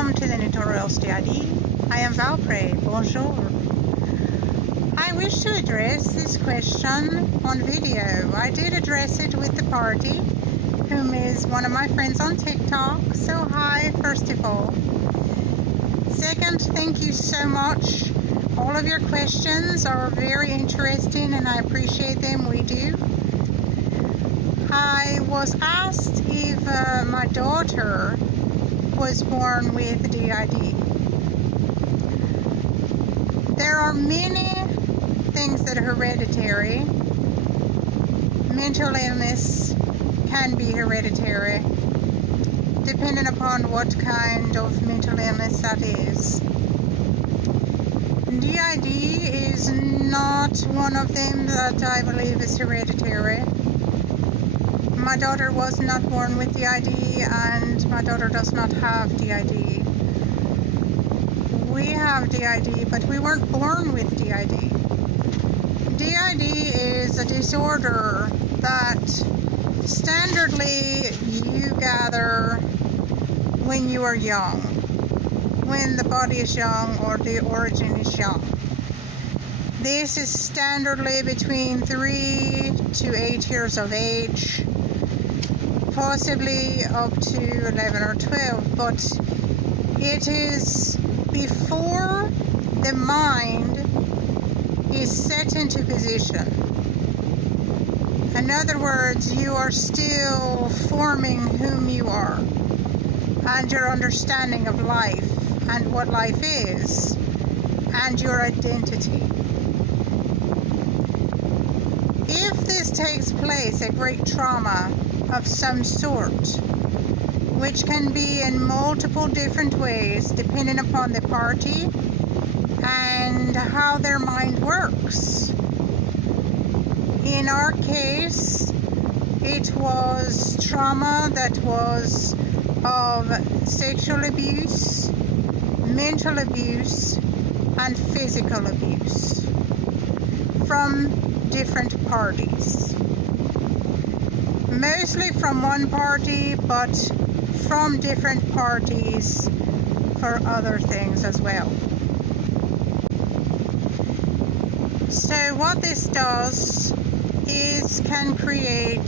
Welcome to the Notorious D.I.D. I am Valpray. Bonjour. I wish to address this question on video. I did address it with the party, whom is one of my friends on TikTok. So hi, first of all. Second, thank you so much. All of your questions are very interesting and I appreciate them. We do. I was asked if my daughter was born with D.I.D. There are many things that are hereditary. Mental illness can be hereditary, depending upon what kind of mental illness that is. D.I.D. is not one of them that I believe is hereditary. My daughter was not born with D.I.D. and my daughter does not have D.I.D. We have D.I.D. but we weren't born with D.I.D. D.I.D. is a disorder that standardly you gather when you are young, when the body is young or the origin is young. This is standardly between 3 to 8 years of age, possibly up to 11 or 12, but it is before the mind is set into position. In other words, you are still forming whom you are and your understanding of life and what life is and your identity. If this takes place, a great trauma of some sort, which can be in multiple different ways depending upon the party and how their mind works. In our case, it was trauma that was of sexual abuse, mental abuse, and physical abuse from different parties. Mostly from one party, but from different parties for other things as well. So what this does is can create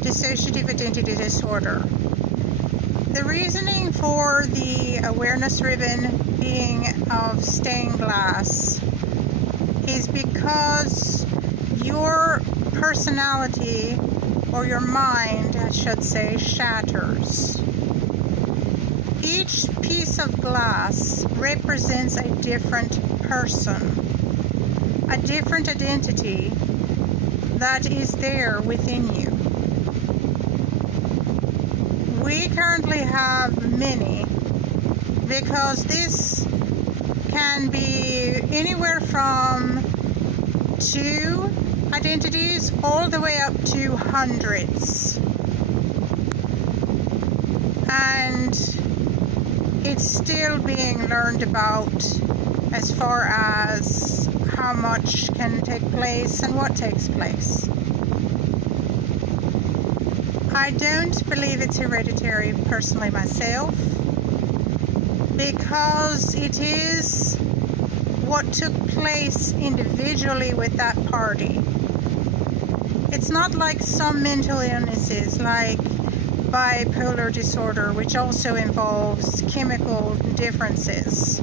dissociative identity disorder. The reasoning for the awareness ribbon being of stained glass is because your personality, or your mind, I should say, shatters. Each piece of glass represents a different person, a different identity that is there within you. We currently have many, because this can be anywhere from 2 identities all the way up to hundreds, and it's still being learned about as far as how much can take place and what takes place. I don't believe it's hereditary personally myself, because it is what took place individually with that party. It's not like some mental illnesses like bipolar disorder, which also involves chemical differences,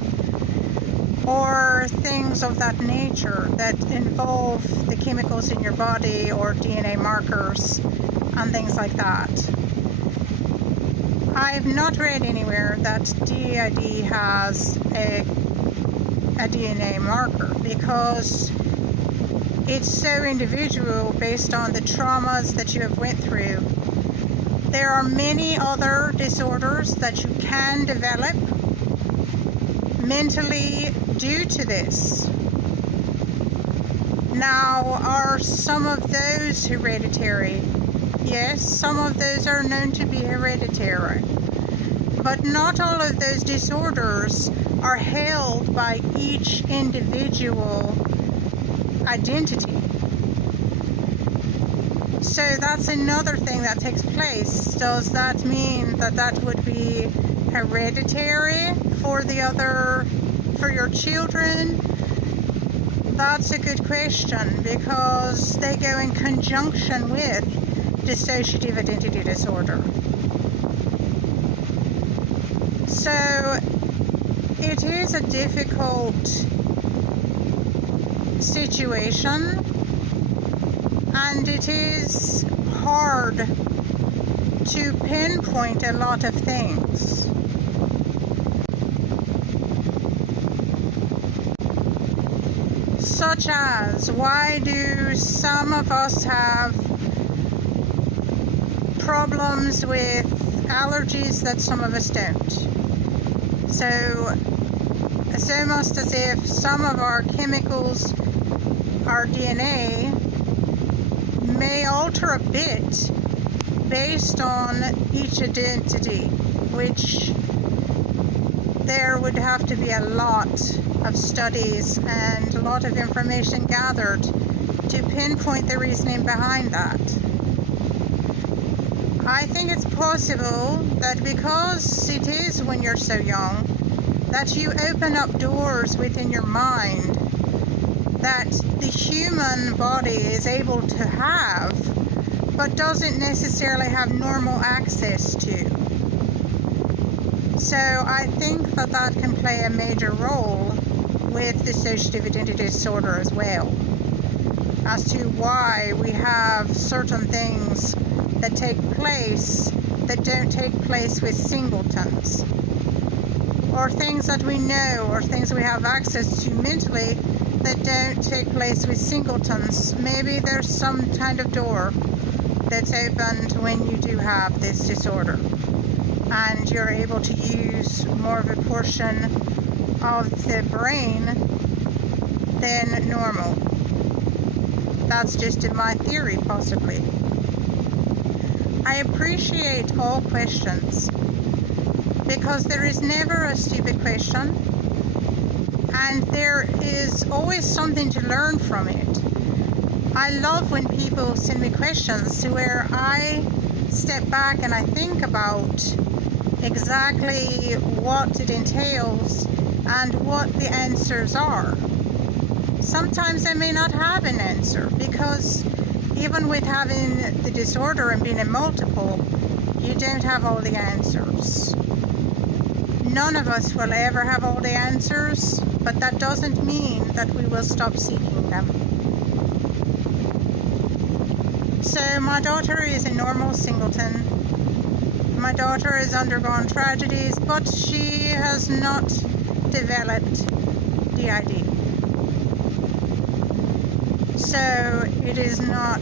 or things of that nature that involve the chemicals in your body or DNA markers and things like that. I've not read anywhere that D.I.D. has a DNA marker, because it's so individual based on the traumas that you have went through. There are many other disorders that you can develop mentally due to this. Now, are some of those hereditary? Yes, some of those are known to be hereditary. But not all of those disorders are held by each individual identity. So that's another thing that takes place. Does that mean that that would be hereditary for your children? That's a good question, because they go in conjunction with dissociative identity disorder. So it is a difficult situation, and it is hard to pinpoint a lot of things. Such as, why do some of us have problems with allergies that some of us don't? So it's almost as if some of our chemicals, our DNA, may alter a bit based on each identity, which there would have to be a lot of studies and a lot of information gathered to pinpoint the reasoning behind that. I think it's possible that because it is when you're so young, that you open up doors within your mind that the human body is able to have, but doesn't necessarily have normal access to. So I think that that can play a major role with dissociative identity disorder as well, as to why we have certain things that take place that don't take place with singletons, or things that we know or things we have access to mentally that don't take place with singletons. Maybe there's some kind of door that's opened when you do have this disorder, and you're able to use more of a portion of the brain than normal. That's just in my theory, possibly. I appreciate all questions, because there is never a stupid question, and there is always something to learn from it. I love when people send me questions where I step back and I think about exactly what it entails and what the answers are. Sometimes I may not have an answer, because even with having the disorder and being a multiple, you don't have all the answers. None of us will ever have all the answers, but that doesn't mean that we will stop seeking them. So my daughter is a normal singleton. My daughter has undergone tragedies, but she has not developed D.I.D. So it is not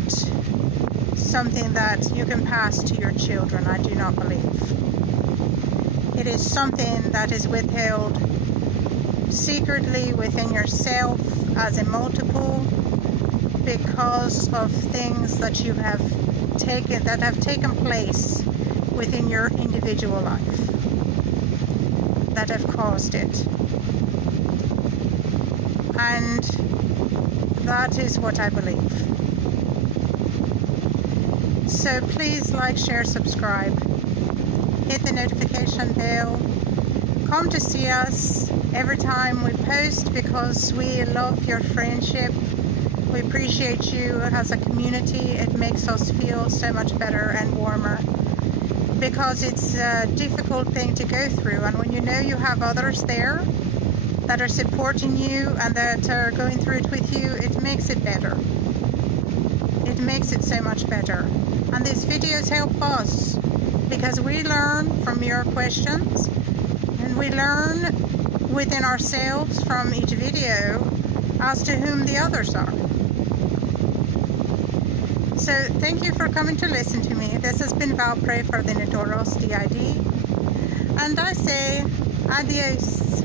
something that you can pass to your children, I do not believe. It is something that is withheld secretly within yourself as a multiple, because of things that you have taken place within your individual life that have caused it. And that is what I believe. So please like, share, subscribe, hit the notification bell, come to see us every time we post, because we love your friendship. We appreciate you as a community. It makes us feel so much better and warmer, because it's a difficult thing to go through, and when you know you have others there that are supporting you and that are going through it with you, it makes it better. It makes it so much better. And these videos help us, because we learn from your questions, and we learn within ourselves from each video as to whom the others are. So thank you for coming to listen to me. This has been Valpray for the Notorious D.I.D. And I say adios.